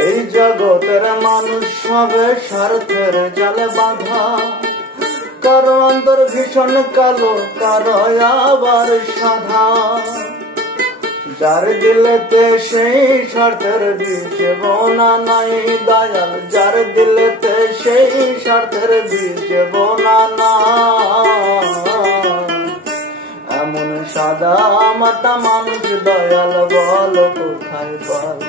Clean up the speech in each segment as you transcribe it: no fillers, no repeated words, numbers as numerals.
এই জগতের মানুষ সবে স্বার্থের জালে বাঁধা, কারো অন্তর ভীষণ কালো, কারো আবার সাদা। যার দিলেতে সেই স্বার্থের বীজ বোনা নাই দয়াল, যার দিলেতে সেই স্বার্থের বীজ বোনা না। এমন সাদা মাটা মানুষ দয়াল বল কোথায় পাই,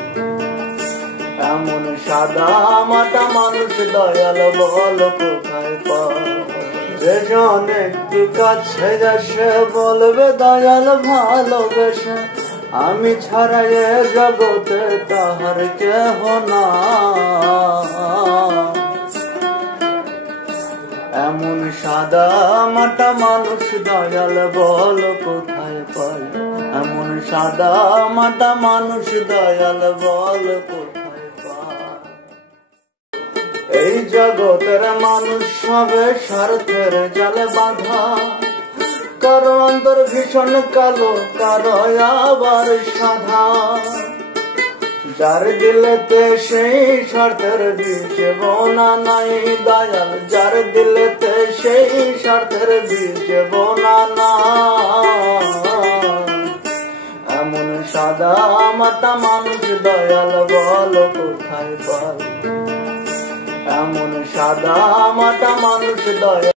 এমন সাদা মাটা মানুষ দয়াল বল কোথায় পাই। যেজন একটু কাছে যাসে বলবে দয়াল ভালোবেসে, আমি ছাড়া এ জগতে তাহার কেহ না। এমন সাদা মাটা মানুষ দয়াল বল কোথায় পাই, এমন সাদা মাটা মানুষ দয়াল বল কোথায় পাই। এই জগতের মানুষ সবে স্বার্থের জালে বাঁধা, কারো অন্তর ভীষণ কালো, কারো আবার সাদা। যার দিলেতে সেই স্বার্থের বীজ বোনা নাই দয়াল, যার দিলেতে সেই স্বার্থের বীজ বোনা না। এমন সাদা মাটা মানুষ দয়াল বল কোথায় পাই, এমন সাদা মাটা মানুষ দয়াল।